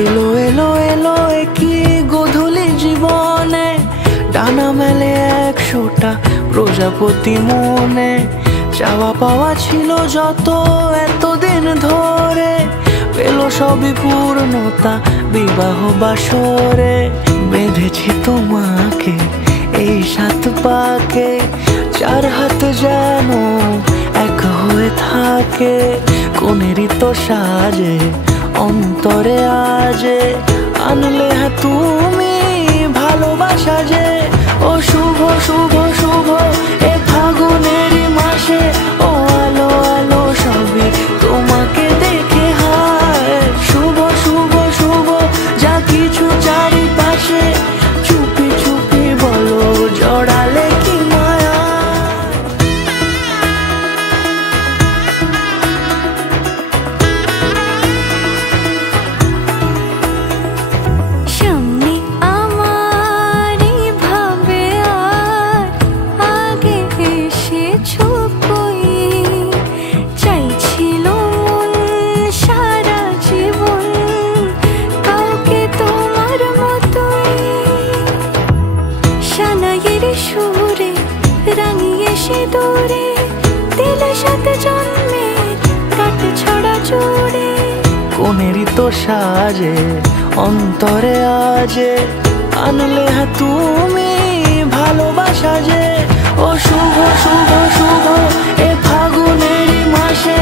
এলো এলো এলো কি গোধূলি জীবনে, ডানা মেলে 100টা প্রজাপতি মনে। চাওয়া পাওয়া ছিল যত এতদিন ধরে, পেল সবই পূর্ণতা বিবাহ বাসরে। বেঁধেছি তোমাকে এই 7 পাকে, 4 হাত যেন এক হয়ে থাকে। কোনেরই তো সাজে অন্তরে আজে, আনলে হ্যাঁ তুমি ভালোবাসা যে। ও শুভ শুভ শুভ এ ফাগুনেরই মাসে, ও আলো আলো সবই তোমাকে দেখে হায়। শুভ শুভ শুভ যা কিছু চারিপাশে, চুপি চুপি বলো জড়ালে কি মায়া। সামনে আমারই ভাবে আর আগে এসেছো কই, চাইছিল মন সারা জীবন কাউকে তোমার মতোই। সানাইয়ের সুরে রাঙিয়ে সে দূরে, দিলে 7 জন্মের কাট ছড়া জোড়ে। কোনেরই তো সাজে অন্তরে আজে, আনলে হ্যাঁ তুমি ভালোবাসা যে। ও শুভ শুভ শুভ এ ফাগুনেরই মাসে,